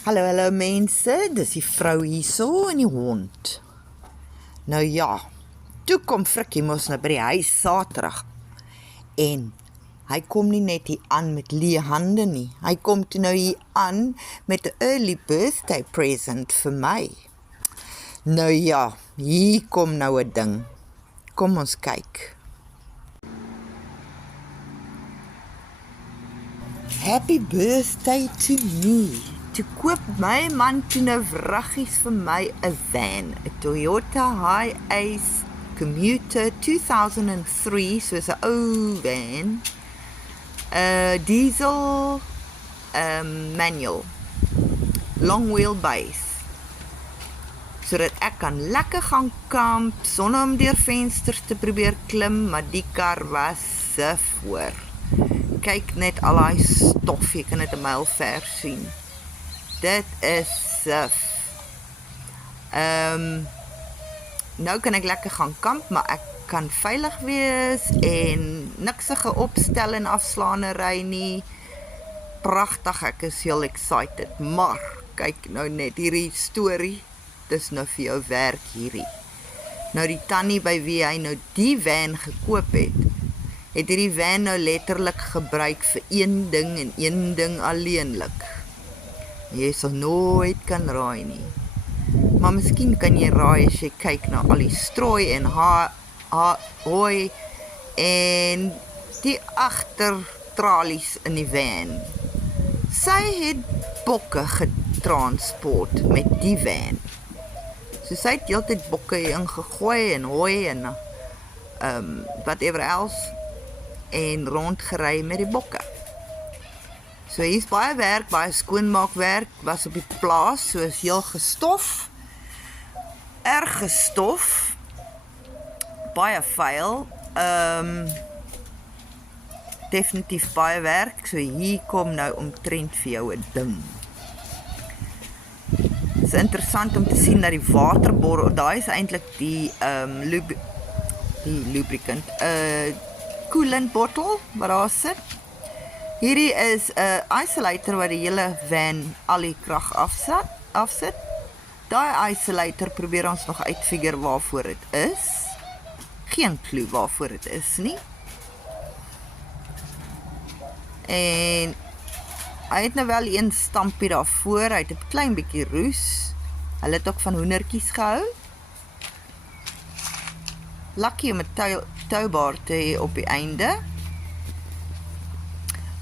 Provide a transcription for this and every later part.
Hallo mense, dis die vrou hierso en die hond. Nou ja, toe kom Frikkie mos nou by die huis Saterdag en hy kom nie net hier aan met leë hande nie. Hy kom toe nou hier aan met 'n early birthday present vir my. Nou ja, hier kom nou 'n ding. Kom ons kyk. Happy birthday to me. Toe koop my man toe nou vraggies vir my 'n van, 'n Toyota Hi-Ace Commuter 2003, soos 'n ou van, diesel, manual, long wheelbase, sodat ek kan lekker gaan kamp sonder om deur vensters te probeer klim, maar die kar was sif hoor. Kyk net al daai stof, jy kan dit 'n myl ver sien. Dit is sif. Nou kan ek lekker gaan kamp, maar ek kan veilig wees en niksige opstel en afslaanery nie. Pragtig, ek is heel excited. Maar kyk nou net hierdie storie. Dis nou vir jou werk hierdie. Nou die tannie by wie hy nou die van gekoop het hierdie van nou letterlik gebruik vir een ding en een ding alleenlik. Jy sal nooit kan raai nie. Maar miskien kan jy raai as jy kyk na al die strooi en hooi en die agtertralies in die van. Sy het bokke getransport met die van. So sy het heeltyd bokke ingegooi en hooi en whatever else en rondgery met die bokke. So hier's baie werk, baie skoonmaakwerk, was op die plaas, so is heel gestof, erg gestof, baie vuil, definitief baie werk, so hier kom nou omtrent vir jou 'n ding. Dit is interessant om te sien dat die waterborrel, daai is eintlik die lubricant, coolant bottle wat daar sit. Hierdie is 'n isolator wat die hele van al die krag afsit. Daai isolator probeer ons nog uitfigure waarvoor dit is. Geen klou waarvoor dit is nie. En hy het nou wel een stampie daarvoor, hy het 'n klein bietjie roes. Hulle het ook van hoendertjies gehou. Lucky om 'n toubaar te hê op die einde.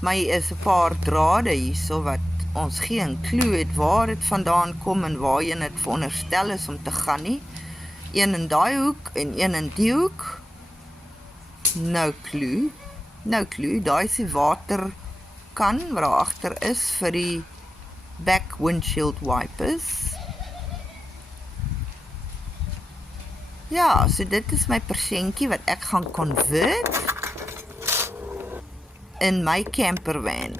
Maar hier is 'n paar drade hierso wat ons geen klou het waar dit vandaan kom en waarheen dit veronderstel is om te gaan nie. Een in daai hoek en een in die hoek. Nou klou, daai is die waterkan wat daar agter is vir die back windshield wipers. Ja, so dit is my persentjie wat ek gaan convert in my camper van.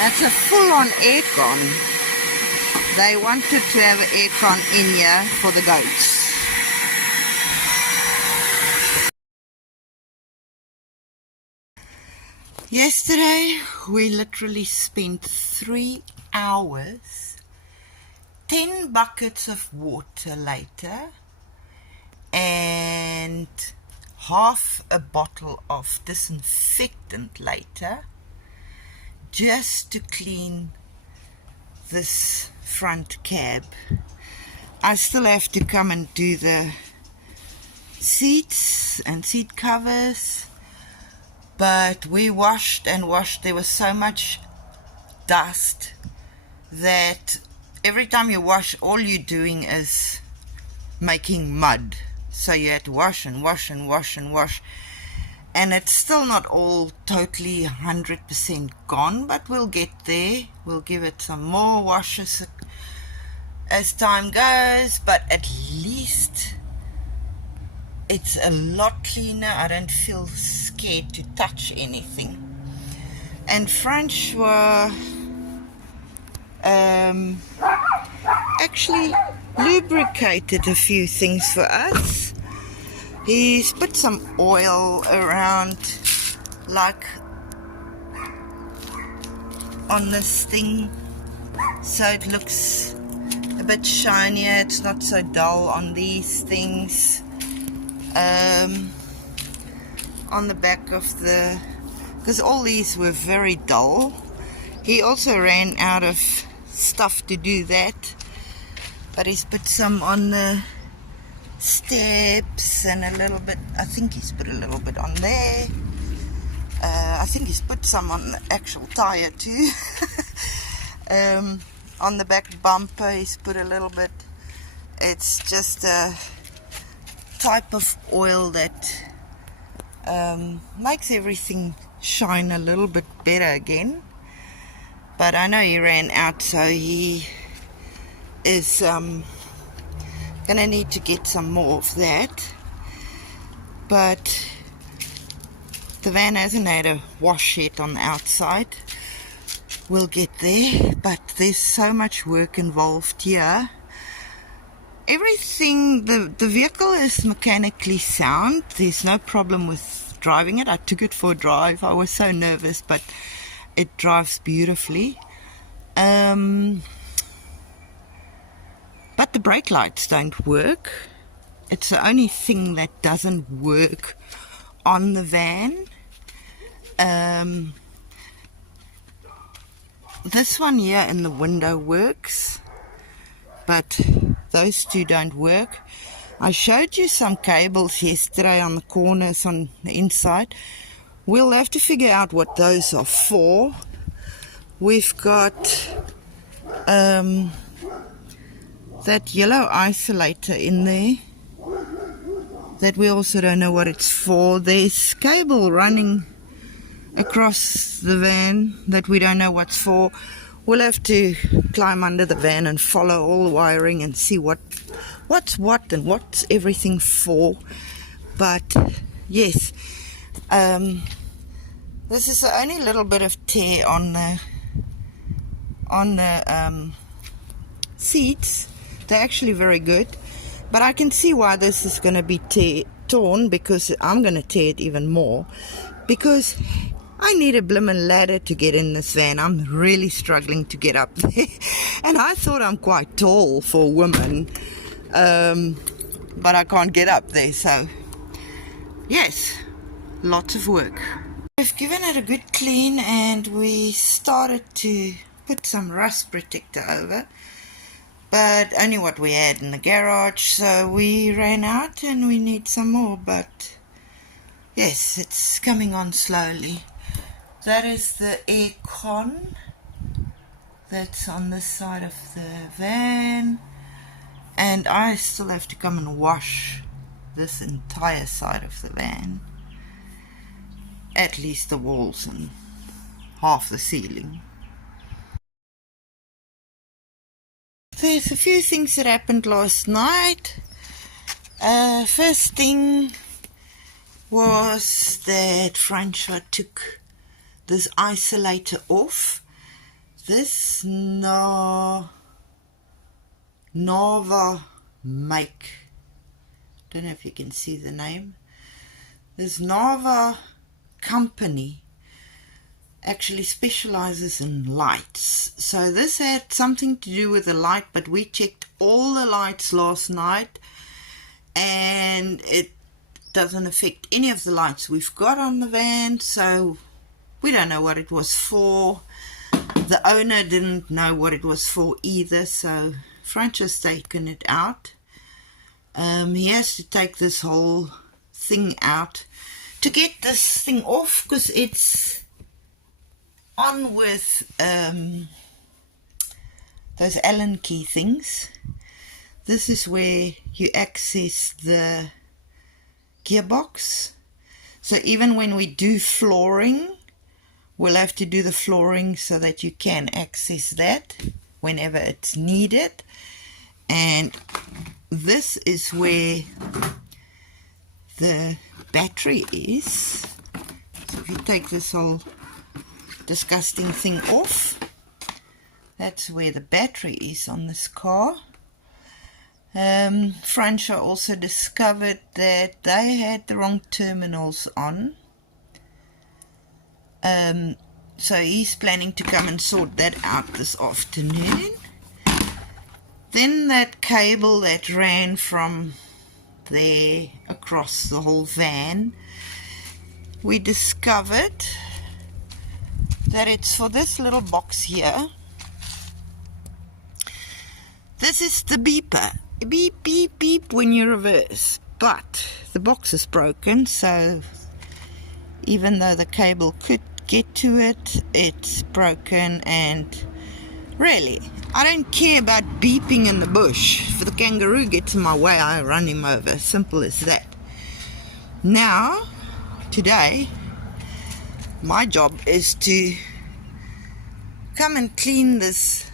That's a full-on aircon. They wanted to have an aircon in here for the goats. Yesterday, we literally spent 3 hours, 10 buckets of water later, and half a bottle of disinfectant later, just to clean this front cab. I still have to come and do the seats and seat covers, but we washed and washed. There was so much dust that every time you wash, all you're doing is making mud. So you had to wash and wash and wash and wash, and it's still not all totally 100% gone, but we'll get there. We'll give it some more washes as time goes, but at least it's a lot cleaner. I don't feel scared to touch anything. And Francois actually lubricated a few things for us. He's put some oil around, like on this thing, so it looks a bit shinier. It's not so dull on these things. On the back of the, because all these were very dull. He also ran out of stuff to do that, but he's put some on the steps and a little bit, I think he's put a little bit on there. I think he's put some on the actual tire too. On the back bumper he's put a little bit. It's just a type of oil that makes everything shine a little bit better again. But I know he ran out, so he is gonna need to get some more of that. But the van hasn't had a wash yet on the outside. We'll get there, but there's so much work involved here. Everything, the vehicle is mechanically sound. There's no problem with driving it. I took it for a drive. I was so nervous, but it drives beautifully. But the brake lights don't work. It's the only thing that doesn't work on the van. This one here in the window works, but those two don't work. I showed you some cables yesterday on the corners on the inside. We'll have to figure out what those are for. We've got that yellow isolator in there that we also don't know what it's for. There's cable running across the van that we don't know what's for. We'll have to climb under the van and follow all the wiring and see what's what and what's everything for. But yes, this is the only little bit of tear on the seats. They're actually very good, but I can see why this is going to be torn, because I'm going to tear it even more, because I need a blimmin' ladder to get in this van. I'm really struggling to get up there. And I thought I'm quite tall for a woman, but I can't get up there. So, yes, lots of work. We've given it a good clean, and we started to put some rust protector over, but only what we had in the garage. So we ran out and we need some more, but yes, it's coming on slowly. That is the air con that's on this side of the van, and I still have to come and wash this entire side of the van, at least the walls and half the ceiling. There's a few things that happened last night. First thing was that Francois took this isolator off. This Nova make. Don't know if you can see the name. This Nova company actually specializes in lights. So this had something to do with the light, but we checked all the lights last night and it doesn't affect any of the lights we've got on the van, so we don't know what it was for. The owner didn't know what it was for either, so Francois taken it out. He has to take this whole thing out to get this thing off, because it's on with those Allen key things. This is where you access the gearbox. So even when we do flooring, we'll have to do the flooring so that you can access that whenever it's needed. And this is where the battery is. So if you take this whole disgusting thing off, that's where the battery is on this car. Fransha also discovered that they had the wrong terminals on. So he's planning to come and sort that out this afternoon. Then that cable that ran from there across the whole van, we discovered that it's for this little box here. This is the beeper. Beep, beep, beep when you reverse. But the box is broken, so even though the cable could get to it, it's broken. And really, I don't care about beeping in the bush. If the kangaroo gets in my way, I run him over. Simple as that. Now, today, my job is to come and clean this.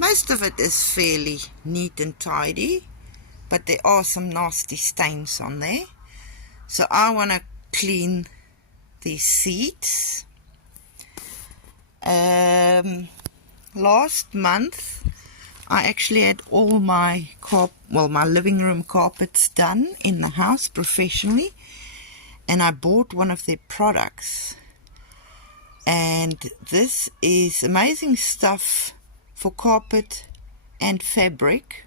Most of it is fairly neat and tidy, but there are some nasty stains on there. So I want to clean these seats. Last month, I actually had all my my living room carpets done in the house professionally, and I bought one of their products. And this is amazing stuff for carpet and fabric.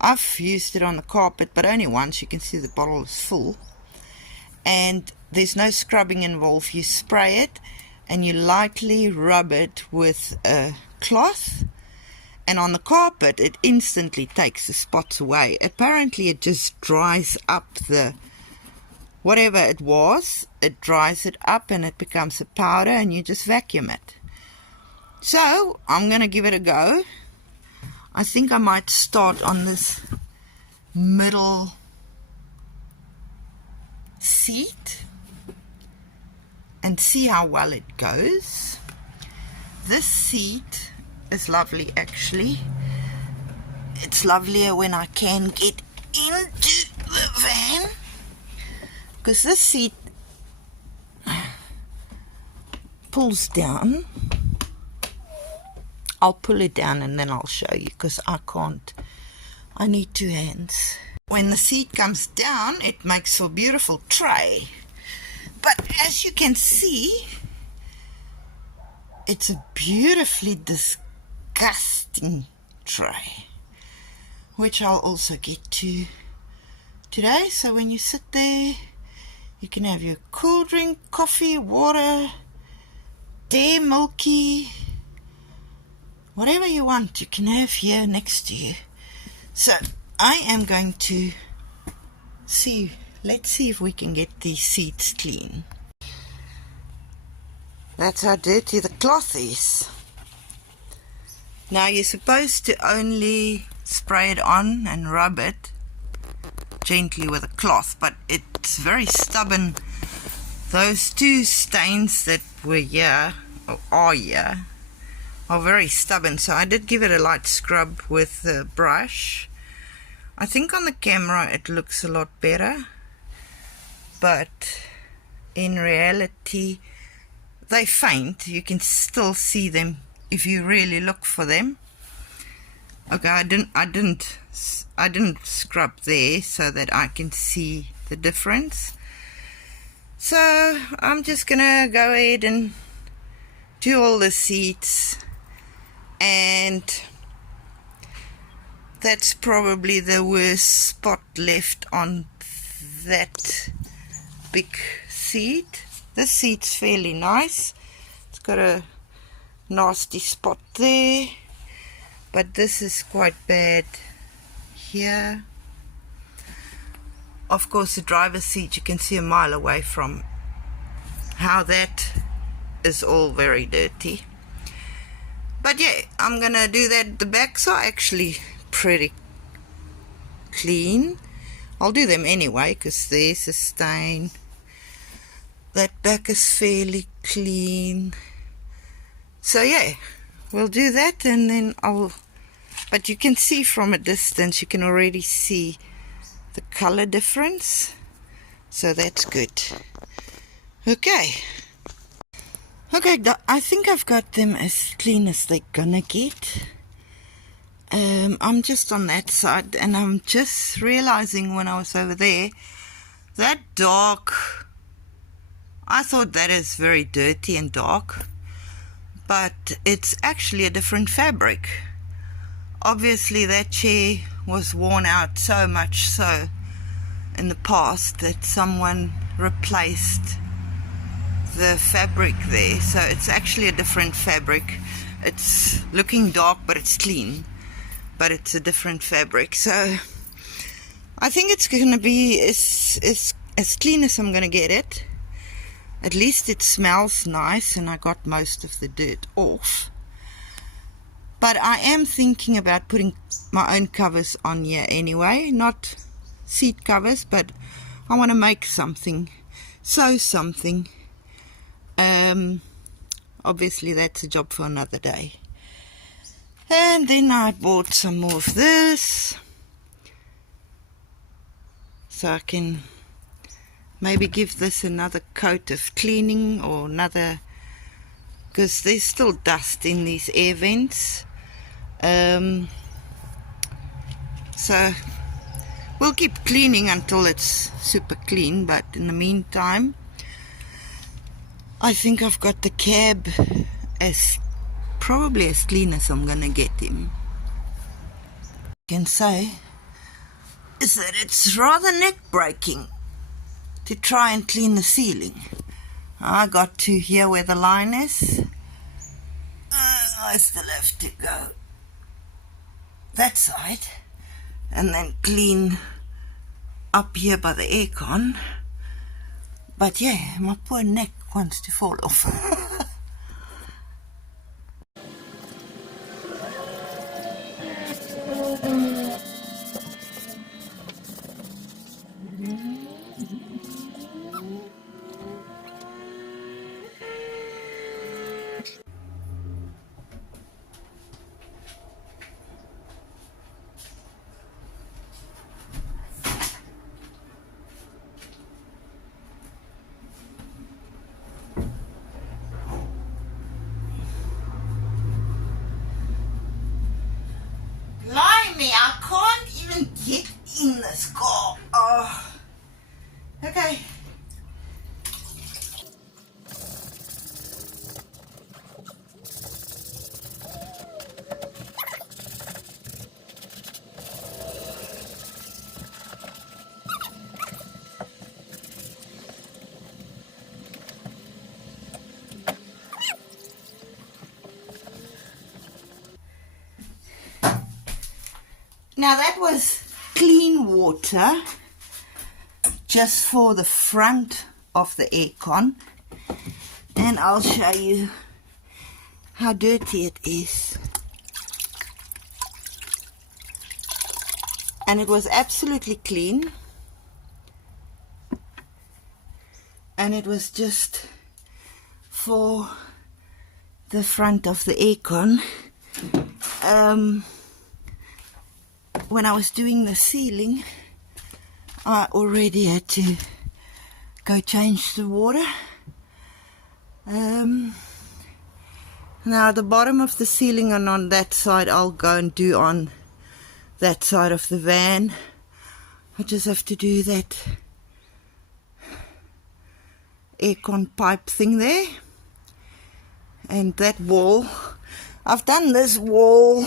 I've used it on the carpet, but only once. You can see the bottle is full. And there's no scrubbing involved. You spray it and you lightly rub it with a cloth, and on the carpet it instantly takes the spots away. Apparently it just dries up the whatever it was. It dries it up and it becomes a powder, and you just vacuum it. So I'm going to give it a go. I think I might start on this middle seat and see how well it goes. This seat is lovely, actually. It's lovelier when I can get into the van, because this seat pulls down. I'll pull it down and then I'll show you, because I can't. I need two hands. When the seat comes down, it makes for a beautiful tray. But as you can see, it's a beautifully disgusting tray, which I'll also get to today. So when you sit there, you can have your cool drink, coffee, water, tea, milky, whatever you want, you can have here next to you. So I am going to see, let's see if we can get these seats clean. That's how dirty the cloth is. Now you're supposed to only spray it on and rub it gently with a cloth, but it's very stubborn. Those two stains that were here, or are here, are very stubborn. So I did give it a light scrub with the brush. I think on the camera it looks a lot better, but in reality they faint. You can still see them if you really look for them. Okay, I didn't scrub there so that I can see the difference. So I'm just gonna go ahead and do all the seats, and that's probably the worst spot left on that big seat. This seat's fairly nice. It's got a nasty spot there, but this is quite bad here. of course the driver's seat, you can see a mile away from how that is all very dirty. But yeah, I'm gonna do that. The backs are actually pretty clean. I'll do them anyway because there's a stain. That back is fairly clean. So yeah, we'll do that, and then but you can see from a distance, you can already see the color difference. So that's good. Okay, I think I've got them as clean as they're gonna get. I'm just on that side, and I'm just realizing when I was over there, that dark, I thought that is very dirty and dark, but it's actually a different fabric. Obviously that chair was worn out so much so in the past that someone replaced the fabric there, so it's actually a different fabric. It's looking dark, but it's clean, but it's a different fabric. So I think it's gonna be as clean as I'm gonna get it. At least it smells nice, and I got most of the dirt off. But I am thinking about putting my own covers on here anyway, not seat covers, but I want to make something, sew something. Obviously that's a job for another day. And then I bought some more of this, so I can maybe give this another coat of cleaning, or another, because there's still dust in these air vents. So we'll keep cleaning until it's super clean, but in the meantime I think I've got the cab as probably as clean as I'm gonna get him. I can say is that it's rather neck breaking to try and clean the ceiling. I got to here where the line is. I still have to go that side and then clean up here by the aircon. But yeah, my poor neck wants to fall off. Blimey, I can't even get in this car. Oh. Okay. Now that was clean water just for the front of the aircon, and I'll show you how dirty it is. And it was absolutely clean, and it was just for the front of the aircon. When I was doing the ceiling, I already had to go change the water. Now the bottom of the ceiling and on that side I'll go and do on that side of the van. I just have to do that aircon pipe thing there. And that wall, I've done this wall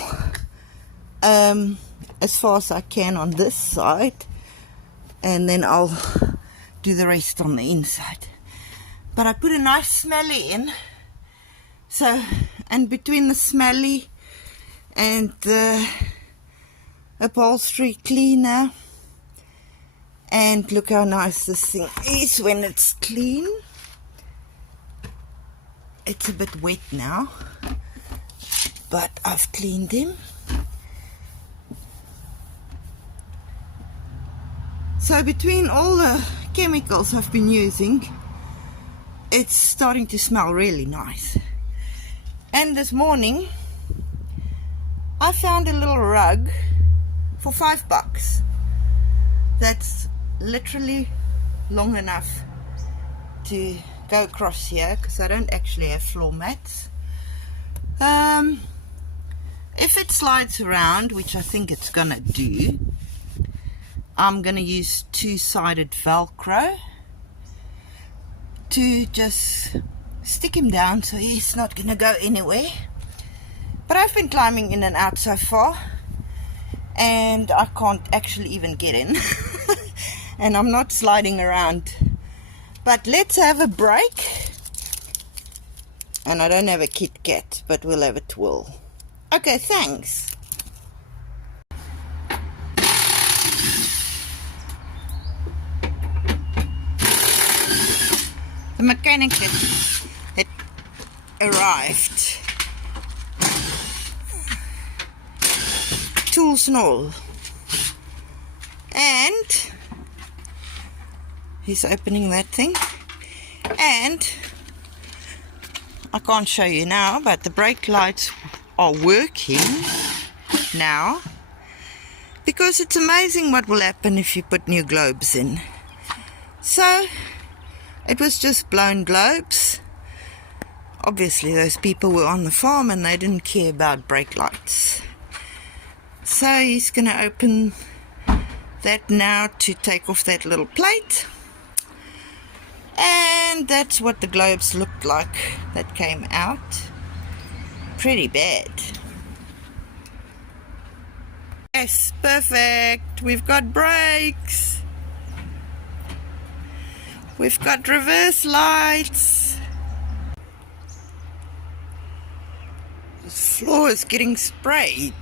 as far as I can on this side, and then I'll do the rest on the inside. But I put a nice smelly in, so, and between the smelly and the upholstery cleaner And look how nice this thing is when it's clean. It's a bit wet now, but I've cleaned them. So between all the chemicals I've been using, it's starting to smell really nice. And this morning I found a little rug for $5. That's literally long enough to go across here, because I don't actually have floor mats. If it slides around, which I think it's gonna do, I'm gonna use two-sided Velcro to just stick him down so he's not gonna go anywhere. But I've been climbing in and out so far, and I can't actually even get in. And I'm not sliding around. But let's have a break. And I don't have a Kit Kat, but we'll have a twirl. Okay, thanks. The mechanic had arrived. Tools and all. And he's opening that thing. And I can't show you now, but the brake lights are working now, because it's amazing what will happen if you put new globes in. So it was just blown globes. Obviously those people were on the farm and they didn't care about brake lights. So he's going to open that now to take off that little plate. And that's what the globes looked like that came out. Pretty bad. Yes, perfect. We've got brakes. We've got reverse lights. This floor is getting sprayed.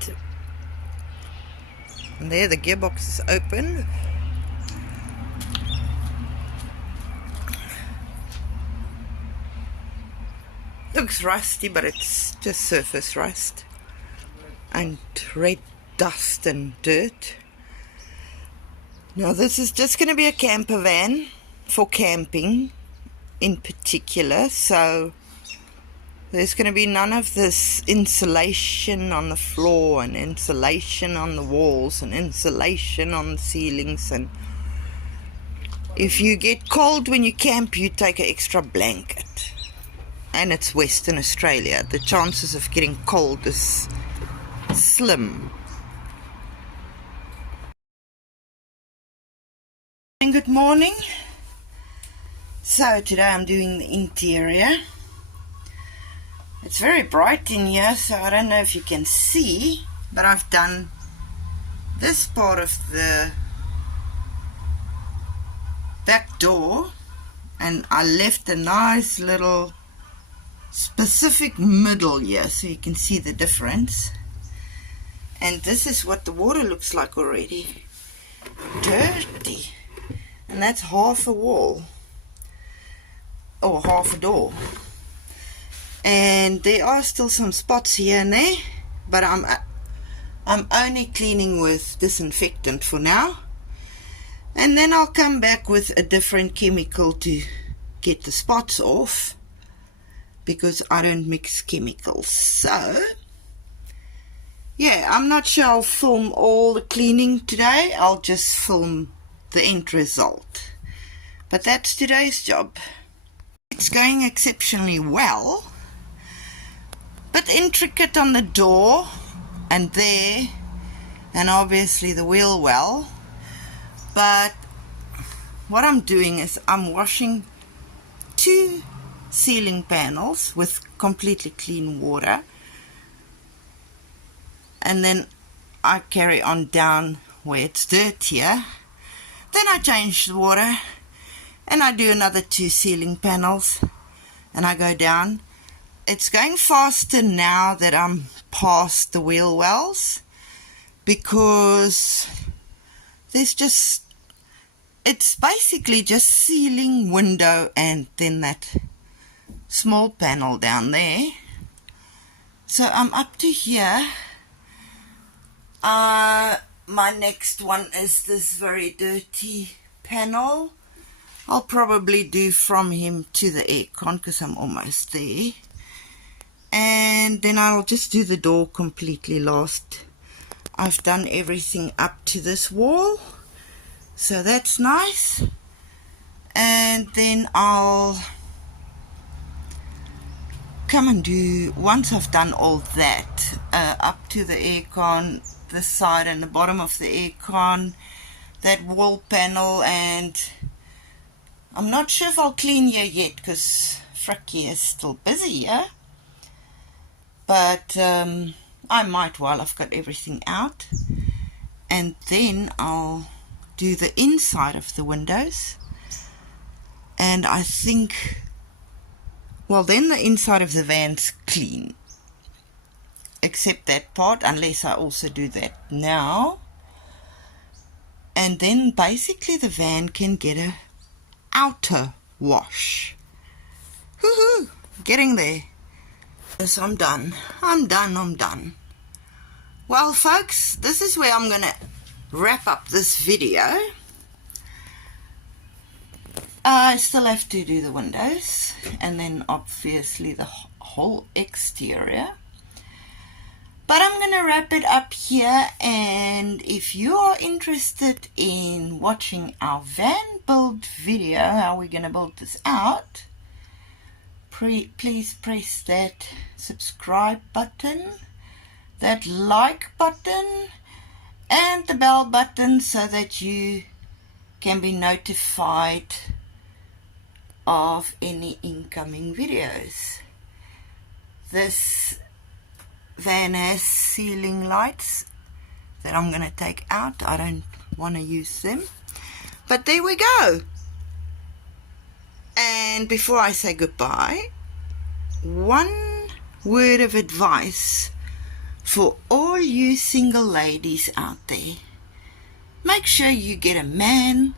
And there the gearbox is open. Looks rusty, but it's just surface rust and red dust and dirt. Now this is just going to be a camper van for camping in particular, so there's going to be none of this insulation on the floor and insulation on the walls and insulation on the ceilings. And if you get cold when you camp, you take an extra blanket. And it's Western Australia. The chances of getting cold is slim. Good morning. So today I'm doing the interior. It's very bright in here, so I don't know if you can see, but I've done this part of the back door, and I left a nice little specific middle here so you can see the difference. And this is what the water looks like already. Dirty. And that's half a wall, or half a door. And there are still some spots here and there, but I'm only cleaning with disinfectant for now, and then I'll come back with a different chemical to get the spots off, because I don't mix chemicals. So yeah, I'm not sure I'll film all the cleaning today. I'll just film the end result, but that's today's job. It's going exceptionally well. Bit intricate on the door and there, and obviously the wheel well, but what I'm doing is I'm washing 2 ceiling panels with completely clean water, and then I carry on down where it's dirtier. Then I change the water and I do another 2 ceiling panels and I go down. It's going faster now that I'm past the wheel wells, because there's just it's basically just ceiling, window, and then that small panel down there. So I'm up to here. My next one is this very dirty panel. I'll probably do from him to the aircon because I'm almost there. And then I'll just do the door completely last. I've done everything up to this wall, so that's nice. And then I'll come and do, once I've done all that, up to the aircon, this side and the bottom of the aircon, that wall panel, and I'm not sure if I'll clean here yet because Frikkie is still busy, yeah? But I might while I've got everything out. And then I'll do the inside of the windows. And I think, well, then the inside of the van's clean. Except that part, unless I also do that now. And then basically the van can get a outer wash. Woohoo! Getting there. Yes, I'm done. I'm done. Well, folks, this is where I'm going to wrap up this video. I still have to do the windows and then obviously the whole exterior. But I'm going to wrap it up here, and if you are interested in watching our van build video, how we're going to build this out, please press that subscribe button, that like button, and the bell button so that you can be notified of any incoming videos. This van has ceiling lights that I'm going to take out. I don't want to use them. But there we go. And before I say goodbye, one word of advice for all you single ladies out there. Make sure you get a man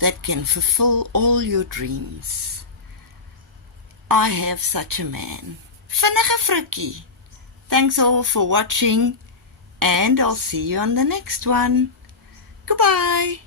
that can fulfill all your dreams. I have such a man. Vinnige Frikkie. Thanks all for watching, and I'll see you on the next one. Goodbye.